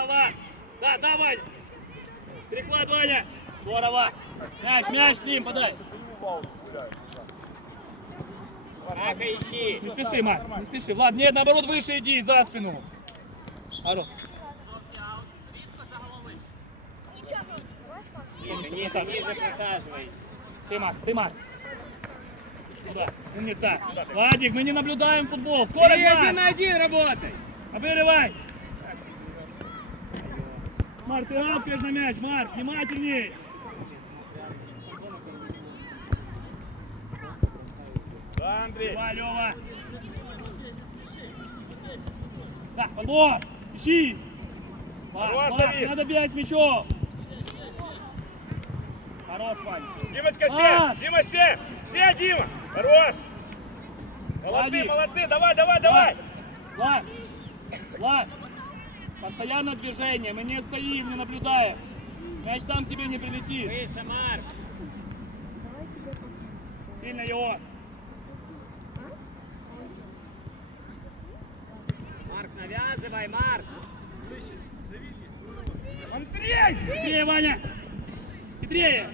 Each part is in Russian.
Да, Влад. Да, да, Ваня. Перехват, Ваня. Здорово. Мяч, мяч с ним подай. Рака ищи. Не спеши, Макс, не спеши. Влад, нет, наоборот, выше иди, за спину. Хорош. Ниже, ниже, ниже присаживай. Ты, Макс, ты, Макс. Сюда, умница. Владик, мы не наблюдаем футбол. Скоро, Ты один на один работай. Обырывай. Марк, ты гавкаешь на мяч. Марк, внимательней. Да, Андрей. Давай, Лёва. Да, подбор. Ищи. Марк, Марк, надо бегать с мячом. Хорош, Вань. Димочка, все! Дима, все! Все, Дима! Хорош! Молодцы, Владик. молодцы! Давай, давай, давай! Влад, Влад, постоянно движение, мы не стоим, не наблюдаем. Мяч сам тебе не прилетит. Выше, Марк. Сильно его. Марк, навязывай, Марк. Андрей! Быстрее, Ваня! Быстрее!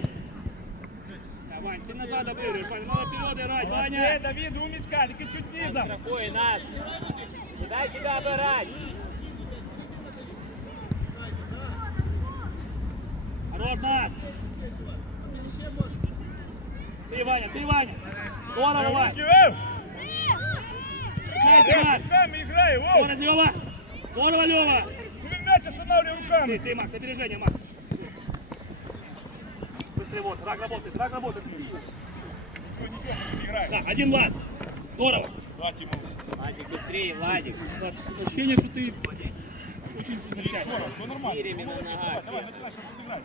Да, Вань, ты назад обыгрываешь, Ваня, надо вперед играть, Ваня! Давид, умничка, только чуть снизу. Страхуй нас. Не дай себя обырать. Марк! Ты, Ваня, ты, Ваня! Здорово, Марк! Руками играй, воу! Здорово, Лёва! Здорово, Лёва! Тебе мяч останавливай Ты, руками. ты, Макс, опережение, Макс! Быстрее, вот, рак работает, рак работает! Ничего, ничего, играй. Да, один Влад! Здорово! Владик, быстрее, Владик. Ощущение, что ты все нормально. Давай, начинай, сейчас разыграть.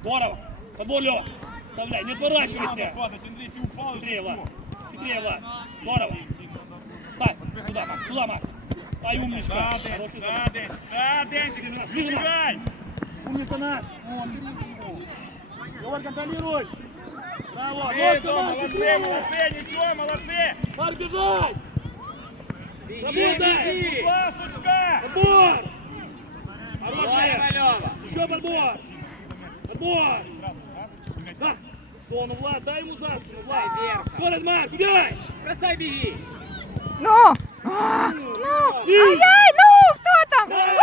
Здорово! Подбор, Лёва! Вставляй, не отворачивайся! Андрей, ты упал и Быстрее, Влад! Быстрее, Влад! Здорово! Ставь! Туда, Макс! Туда, Макс! Ай, умничка! Да, Денчик, да, Денчик, да, Денчик, играй! Умница, наш! Лёва, контролируй! Браво! Молодцы, быстрее! молодцы, ничего, молодцы! Марк, бежать! Работай! беги. Класс, сучка! Подбор! Здорово, Хороший! Лёва. Еще подбор! Подбор! Да! Зону, Влад, дай ему за спину, Влад! Дай вверх. Скорость, Марк, убегай! Бросай, беги. Ну! А, Ну! И- Ай-яй, ну! Кто там? Да. У!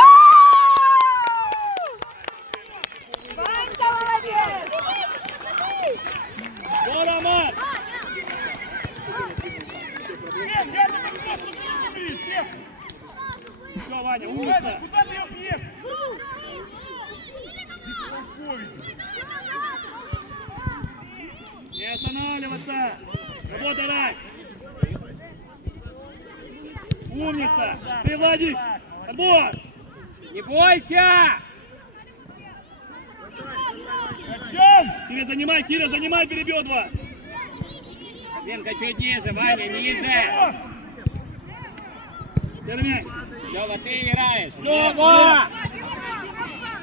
Ванька молодец! Здорово, Марк! Нет, я тебе не знаю, что ты не честно! Все, Ваня, Вася, умница! Куда ты ее бьешь? Бестолковый. Не останавливаться! Работай! Умница! Ты, Владик! Подбор! Не бойся. Зачем? Киря, занимай, Киря, занимай, перебьет вас! Венка чуть ниже, Ваня, ниже. Первый мяч! Лёва, ты играешь. Лёва!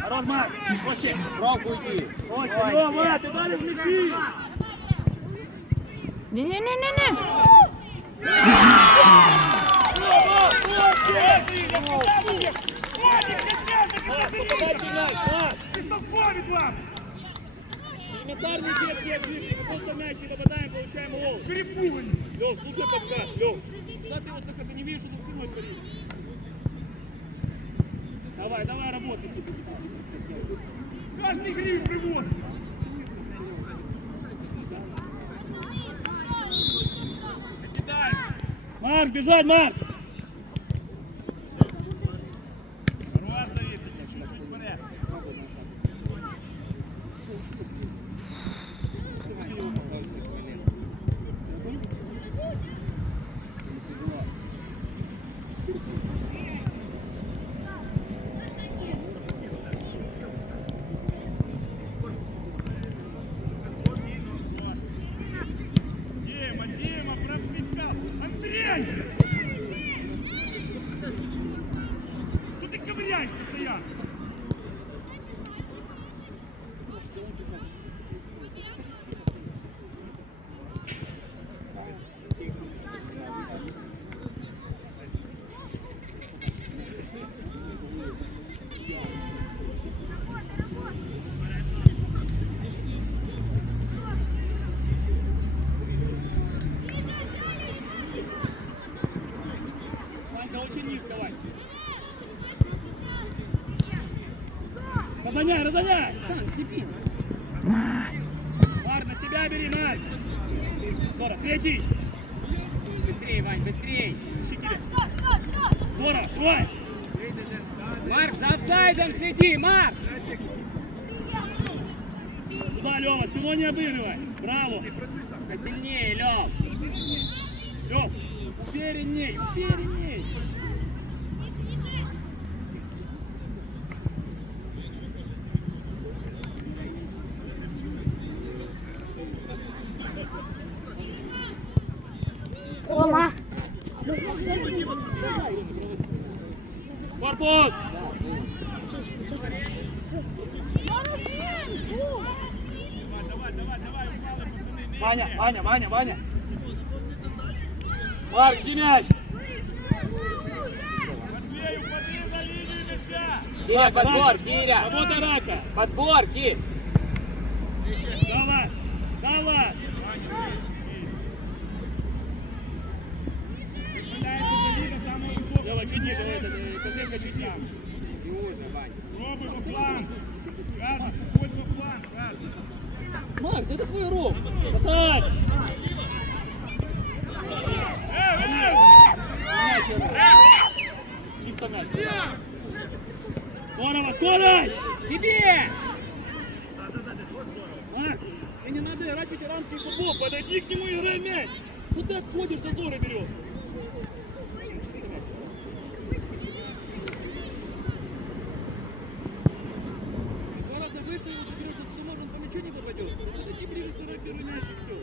Хорош, Марк! Проще! Срок уйди. Проще! Лёва, ты дали в мячи! Не-не-не-не-не! Сказал тебе! Хватит, ты Марк, не! Бестолковый вам! Элементарные детские ошибки. Мы просто мяч не попадаем, получаем гол. Перепугали! Лёв, слушай подсказ, Лёв. Куда ты вот так, ты не видишь, что за спиной творится? Давай, давай, работай. Каждый гривен привозит! Марк, бежать, Марк! Хорош, Давид, чуть-чуть в порядке. Дима, Дима, пропекал! Андрей! Что ты ковыряешь постоянно? очень низко, Вань. Разгоняй, разгоняй! Сан, сипи. Марк, на себя бери, Марк! Здорово, третий! Быстрее, Вань, быстрее. Ищи тебя. Здорово, давай! Марк, за офсайдом следи, Марк. Туда, Лёва, спиной не обыгрывай! Браво! Посильнее, Лев. Лёв, уверенней, уверенней! Рома. Корпус! Давай, давай, давай, упали, пацаны. нижче. Ваня, Ваня, Ваня, Ваня! Марк, иди мяч! Матвей, за линию мяча. Киря, подбор. Киря. Работа Рака! Подбор, Кир. Давай! Давай! Ниже, это, э, Козырка чуть Вань. Пробуй во фланг. Каждый, хоть во фланг, каждый. Макс, твой урок! Так! Эй, эй! Мяч, Ира. Чисто мяч. Здорово, скорость! Тебе! Макс, тебе не надо играть ветеранский футбол, подойди к нему и играй мяч! Куда ходишь, зазоры берешь? Два раза выше его заберешь, а туда может он по мячу не попадет. Подойди ближе, сырой первый мяч и все.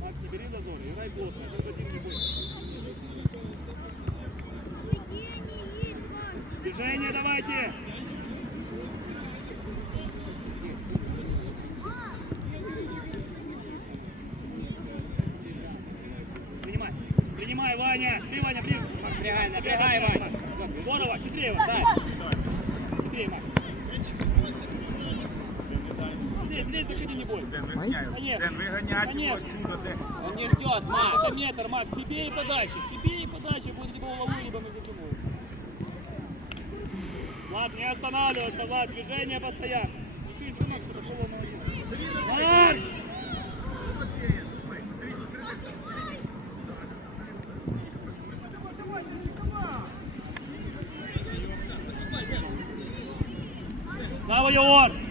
Макс, не бери зазор, играй плотно, этот один не будет. Движение давайте! Принимай, принимай, Ваня! Ты, Ваня, ближе! Напрягай, напрягай, Вань. Здорово, хитрее, Вань, дай! Хитрее, Макс! Здесь, здесь заходи, не бойся! Конечно! Конечно! Он не ждет, Макс, это метр, Макс, себе и подачи, себе и подачи, будет либо улову, либо мы закинул. Влад, не останавливаться, Влад, движение постоянно. Ничего, Макс, это было. Марк!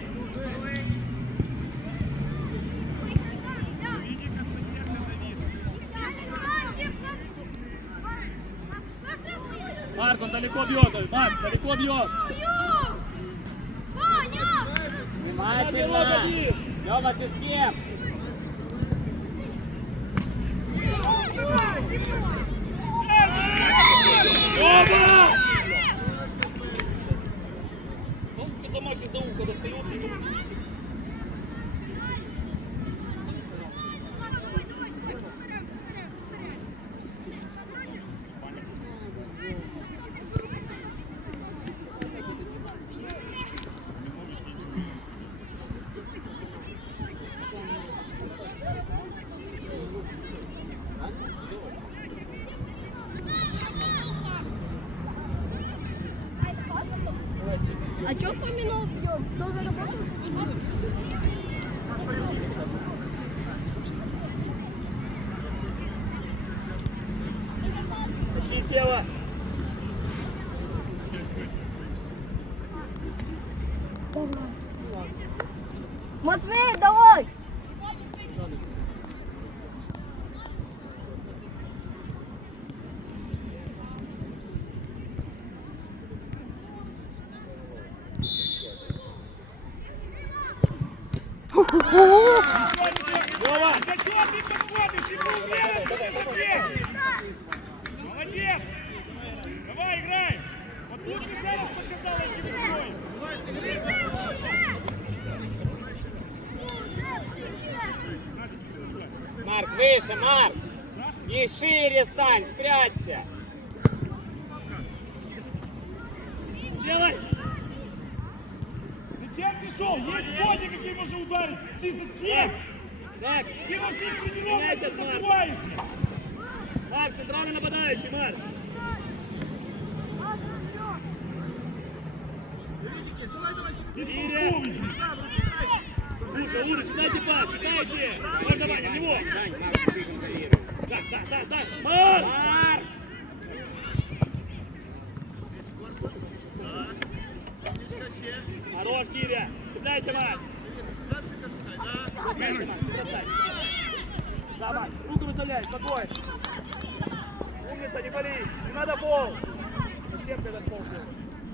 Далеко бьет, Марк, далеко бьет. Внимательно. Лева, ты с кем? Оба! Вова! Зачем ты подходишь? Ему уверен, что ты забежишь! Молодец! Давай, играй! Вот тут ты сейчас показал этим игрой! Марк, выше, Марк! Не шире стань, спрячься! Делай! Зачем ты шел? Есть боди, каким можно ударить! Ты зачем? Так, Ты на всех Меняйся, тренировках Смарт. забываешься. Марк, центральный нападающий, Марк. Ире. Слушай, Ура, читайте пас, читайте. Можно, Ваня, в него. Дань, Марк, ты контролируй. Так, так, так, так. Марк! Марк! Хорош, Киря. Цепляйся, Марк. Цепляйся, Марк, бросай. Да, Марк, руку выставляй, спокойно. Умница, не боли. Не надо пол. Зачем ты этот пол делаешь?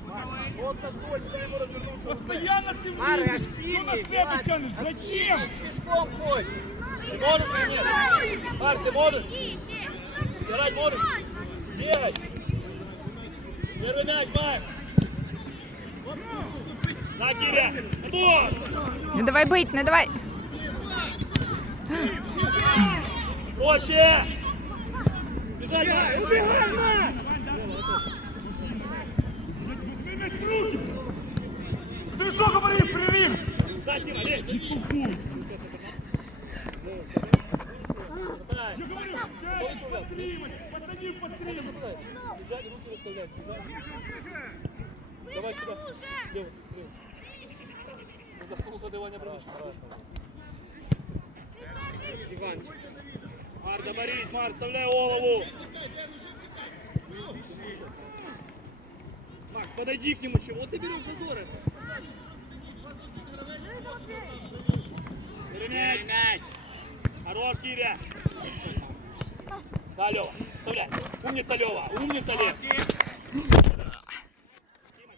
Марк, Он такой, дай ему развернуться. Постоянно ты Марк, влезешь. активнее, Все на Марк, себя тянешь. Зачем? Пешком ходь. Ты можешь или нет? Марк, ты можешь? Играть можешь? Бегать. Первый мяч, Марк. На, Киря. Вот. Не давай бить, не давай. Проще. Бежать. Убегай, в руки. Ты что говоришь, прерыв? Сзади, лезь. Не сухуй. Дай. Я говорю, мяч под три, подсади под три. Бежать, руки расставлять. Давай сюда. Лево, лево. Ну, Захнулся до Ваня Броничка. Иванчик. Марк, доборись, Марк, вставляй голову. Макс, подойди к нему, чего ты берешь зазоры? Перемяч. Мяч. Хорош, Киря. Да, Лева, вставляй. Умница, Лева, умница, Лев. Тима,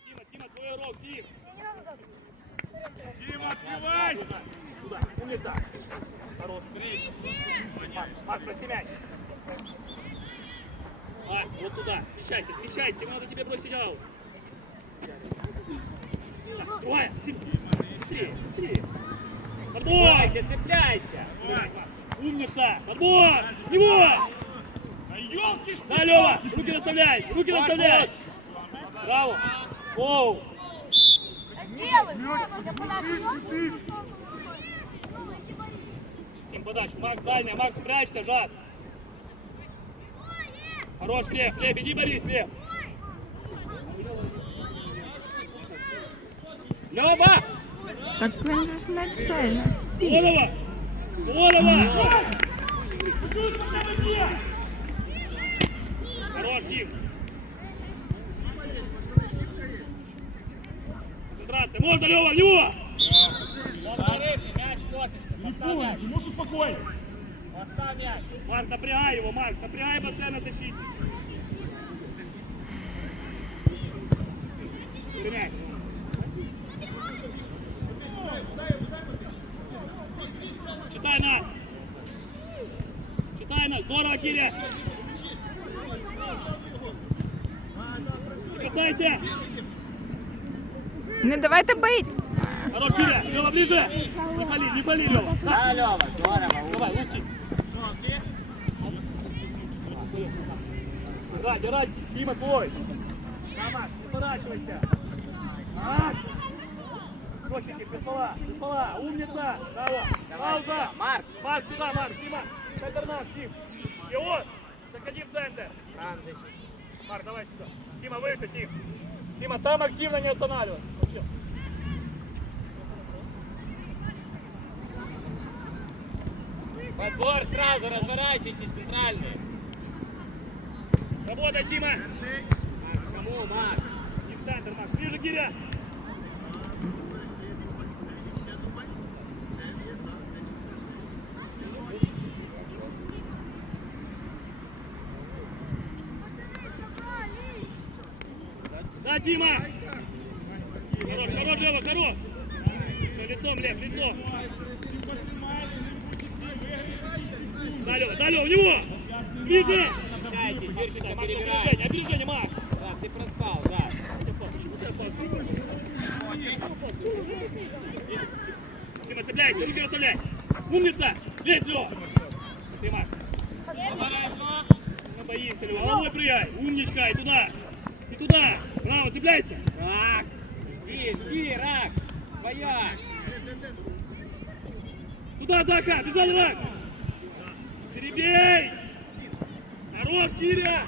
Тима, Тима, свой урок, Тим. Дима, открывайся. Туда, умница. Хорош, Макс, просимяй. А, вот туда, смещайся, смещайся, ему надо тебе бросить аут. Тим, быстрее, быстрее. Подбор! Цепляйся. Умница! Подбор! Что? Да, Лева! Руки расставляй! Руки расставляй! Браво! Оу! Сделай! Подачу. Макс, дальняя. Макс, спрячься, жад. Хорош, Лев. Лев, иди, Борис, Лев. Лёва! Так він ж не це! Чуть хотя бы мне. Хорош, Тим. Концентрация. Можно, Лева, в него! Понял, ты можешь успокоить. Поставь мяч. Марк, напрягай его, Марк. Напрягай постоянно защитник. Перемяч. Читай нас. Читай нас. Здорово, Киря. Не касайся. Не давайте бить. Хорош, Киря. Лева, ближе. Не пали, не пали, Лева. Да, Лёва, здорово. Давай, узкий. Держать, держать, Дима твой. Да, Макс, не поворачивайся. Макс. Пола, без пола. Умница. Браво. Пауза. Марк. Марк, сюда, Марк. Дима, центр нас, Дим. И вот, заходи в центр. Марк, давай сюда. Дима, выше, Дим. Дима, там активно не останавливай. Вообще. Подбор сразу, разворачивайте центральный. Работа. Марк, кому, Марк? Центр, Марк. Ближе, Киря. Да, Дима! Лева, да, Лева, у него! Ближе! Макс, перебирай. опережение, опережение, Макс! Да, ты проспал, да. Дима, цепляйся, руки расставляй! Умница! Лезь, Лева! Ты, Макс. Мы боимся, Лёва. Головой прыгай. Умничка, и туда. И туда. Браво, цепляйся. Так. Иди, иди, рак. Своя. Туда, Заха, бежал рак. Перебей. Хорош, Киря.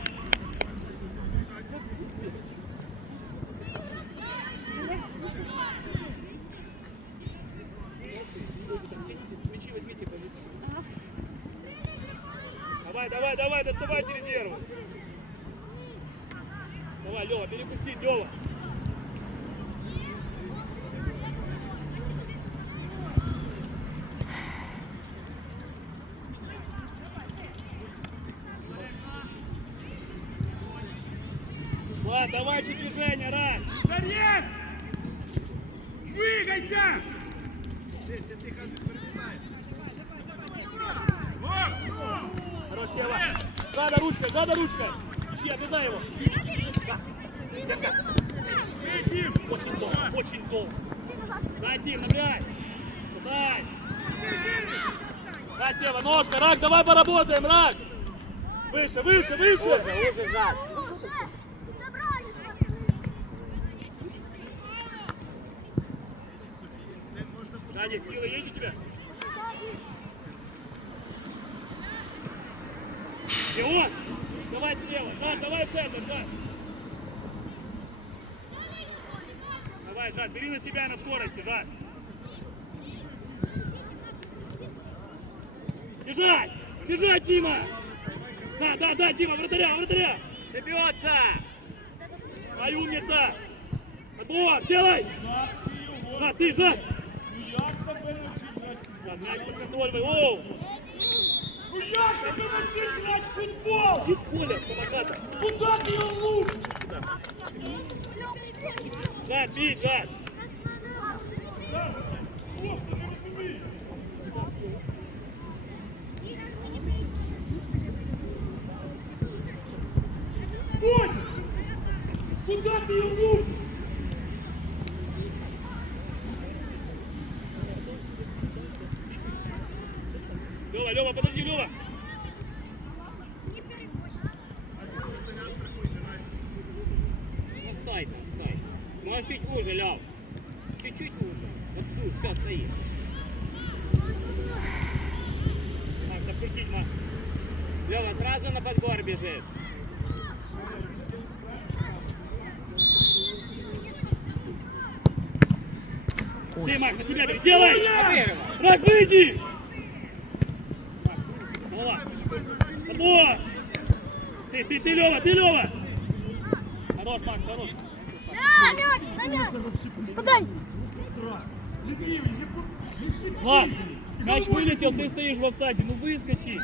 Давай, давай, давай, доставайте резервы. Давай, Лева, перекуси, Лева. Чуть движение, Ран. Торец! Двигайся! Хорош, Сева. Гада ручка, гада ручка. Ищи, обязай его. Этим! Очень долго, очень долго. Дай, Тим, набирай. Дай. Да, Сева, ножка, Рак, давай поработаем, Рак. Выше, выше, выше. Уже, уже, Жак. Радик, сила есть у тебя? И он! Давай слева, Жак, давай в центр, Жак. Давай, Жак, бери на себя на скорости, Жак. Бежать! Бежать, Дима! Да, да, да, Дима, вратаря, вратаря! Шибется. Ай, умница! Отбор, делай! Жак, ты, Жак! Як тебе навчить Жак, мяч под контроль, оу! Ну як тебе навчить грати в футбол? Из поля, самоката! Куда ти його лупиш? Жак, бей, Жак! Ох, ти не розумієш. Ось! Куда ти його лупиш? Лева, Лева, подожди, Лева! Ну, стой там, стой. Может, чуть хуже, Лев. Чуть-чуть хуже. Вот тут, все, стоит. Мак, закрутить, Мак. Лева сразу на подбор бежит. Ты, Мак, на себя бери, делай! Рак, выйди! Голова. Отбор! Ты, ты, ты, Лева, ты, Лева! Хорош, Макс, хорош. Подай. Влад, мяч вылетел, ты стоишь в офсайде, ну выскочи.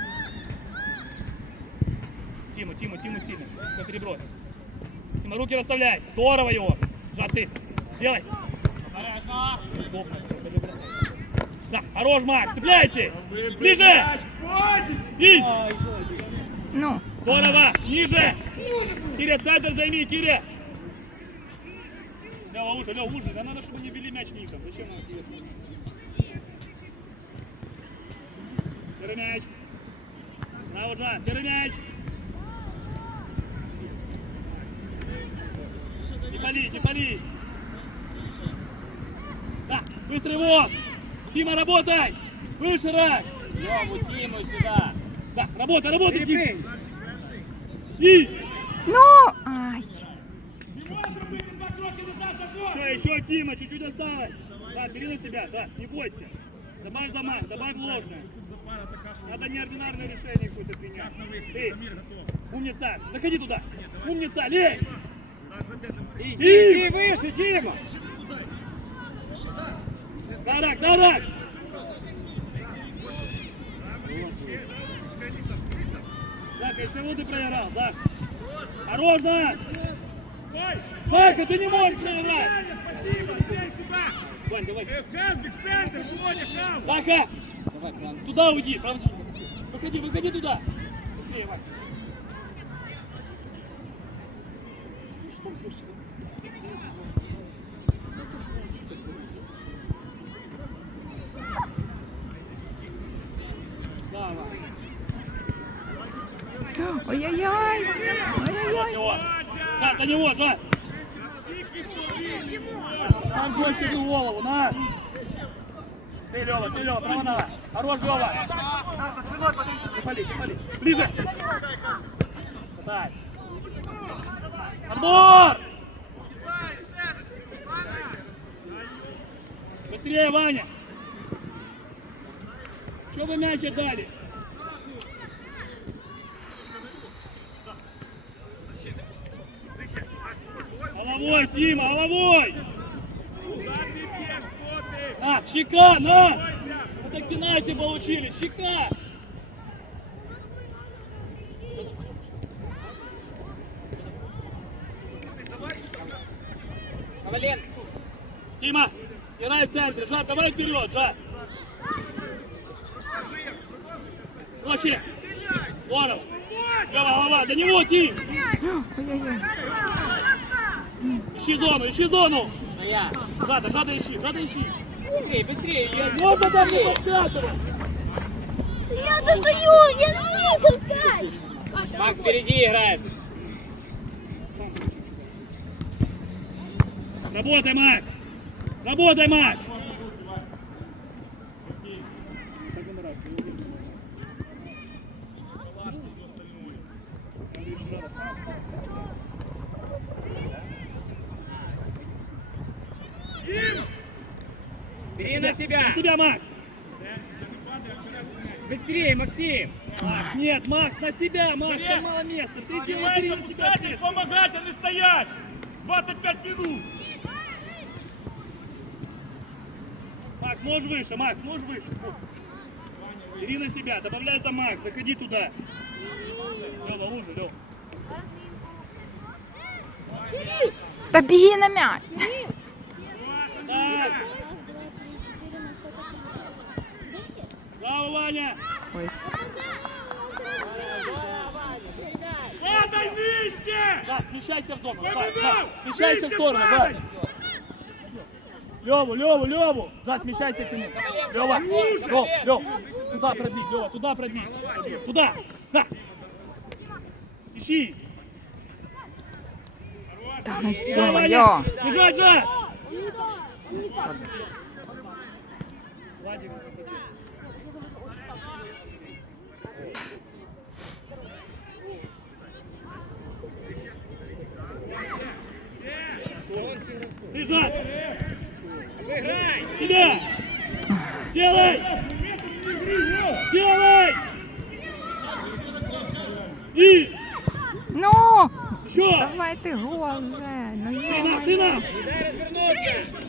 Тима, Тима, Тима сильно. Кто переброс. Тима, руки расставляй. Здорово его. Жак, ты. Делай. Удобно все. Да, хорош, Макс, цепляйте. Ближе. И. Ну, Здорово. Ниже. Киря, центр займи, Киря. Лева, уже, Лева, уже. Да надо, чтобы не вели мяч нишем. Зачем нам тебе? Держи мяч. Браво, Жан, держи мяч. Не пали, не пали. Да, быстрый его. Тима, работай. Выше, Рак. Леву, Тиму сюда. Да, работай, работай, Тима. Перепрыгни. И. ну, ай. Еще, еще, Тима, чуть-чуть осталось. Да, бери на себя, да, не бойся. Добавь замах, добавь ложное. Надо неординарное решение какое-то принять. Ты, умница, заходи туда. Умница, лезь. Иди, Тим! иди выше, Тима. Да, рак, да, рак. Так, и равно ты проиграл. Хорош, да. Зака, ты не можешь проиграть. Спасибо, теперь сюда! Вань, давай. Хазбик в центр, Володя, хам! Зака, Давай, Франк. туда уйди. правда? Выходи, выходи туда. Быстрее, Вань. Давай. Ой-ой-ой. Ой-ой-ой. Да, за него, Жан. Сам больше в голову, на. Ты, Лёва, ты, Лёва, право на. Хорош, Лёва. Не пали, не пали. Ближе. Дай. Отбор! Быстрее, Ваня! Что вы мяч отдали? Головой, Сима, головой! На, щека, на! Это пенальти получили, щека! Ковален, Дима, играй в центре, Жан, давай вперед, Жан! Проще! Здорово! Лёва, голова, до него, Тим! Ищи зону, ищи зону! моя. Жада, Жада ищи, Жада ищи! Быстрее, быстрее. Я... Можно там не подскатывать! Я достаю, я не умею таскать. Макс впереди играет. Работай, Макс! Работай, Макс! Бери на себя. На себя, Макс! Быстрее, Максим. Макс, нет, Макс, на себя, Макс, там мало места. Ты отпускать, ответственность. помогать, а не стоять! 25 минут! Макс, можешь выше, Макс, можешь выше. Бери на себя, добавляй за Макс, заходи туда. Лёва, лужа, Лёва. Та біги на м'яч. Браво, Ваня. Ой. Падай нижче! Да, смещайся в зону. Да, да, смещайся в сторону, да. Леву, Леву, Леву. Да, смещайся к нему. Лева, Лев, Лев. Туда пробить, Лева, туда пробить. Туда, да. Ищи. Та ну ё-моё. Бежать же. Бежать. Играй. Себя. Делай. Делай. И Ну, еще. давай ти гол вже. Ну Ты нам, ё-моё. нам. Дай развернуться.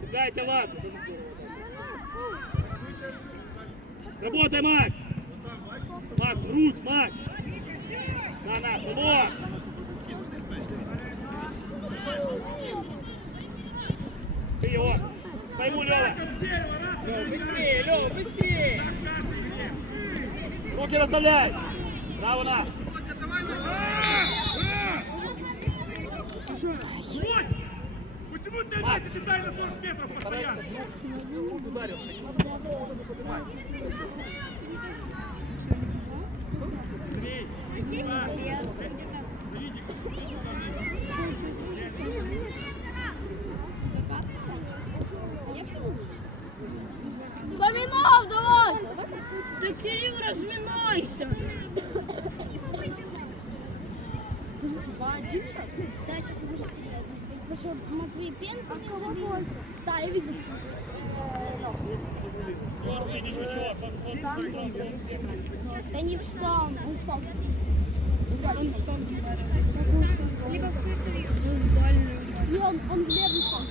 Цепляйся, Влад. Работай, Макс. Макс, грудь, Макс. На, на, вот. Ты его. Пойму. Лёва, быстрее, Лёва, быстрее. Руки расставляй. Право на. Почему ты опять летай на 40 метров постоянно? Андрей, Фоминов, давай! Да, Кирилл, разминайся! Два, один сейчас? Да, сейчас может что Матвей Пенко не забил. Да, я видел. Да не в он в штанг. Он в штанг. Либо в дальнюю. Не, он, он в левый штанг.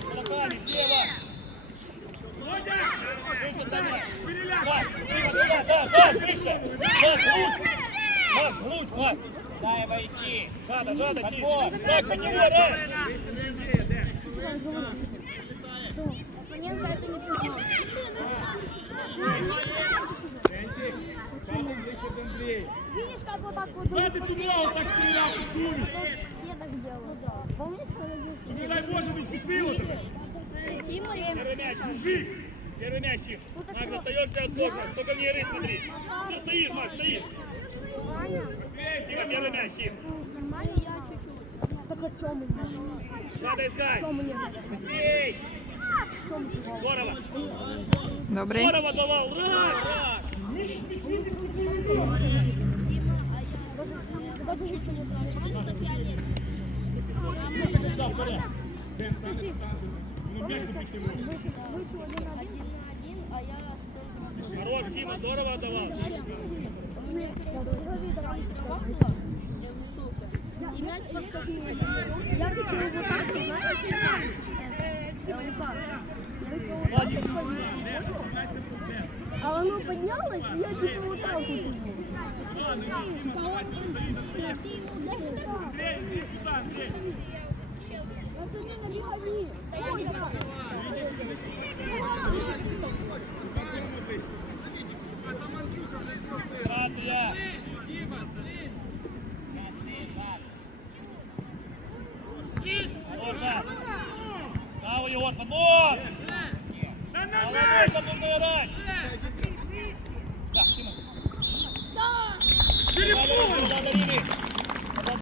Кулаками, слева. Володя! Выше, Даня. Переляг! Макс, выше, да, да, да, выше. Да, грудь. Макс, грудь, Макс. Дай его идти. Жада, жада, чист. Подбор. Так, поднимай, эй. Оппонента это не признал. Видишь, как вот так вот Да ты туда вот так стрелял, сунешь! все так делал. Ну да. Помнишь, когда Не дай Боже, він підсилити. с Тимой мяч. Мужик. Первый мяч. Макс, остаешься от кожи. Только в ней смотри. Ты стоишь, Макс, стоишь. Тима, первый мяч. Нормально, я чуть-чуть. Так от Тёмы Надо искать. Тёмы не надо. Быстрей. Здорово. Добрий. Вышел один на один, а я с центра. Хорош, Тима, здорово отдавал. И мяч подскочил. Я хотел его так, знаешь, А оно поднялось, и я типа вот так вот. Андрей, іди сюди, Андрей. Ой, да. Грация. Браво, Егор, подбор. На, на, Молодец, на! нужно играть. Да, Тима. Телефон! Надо, Рими.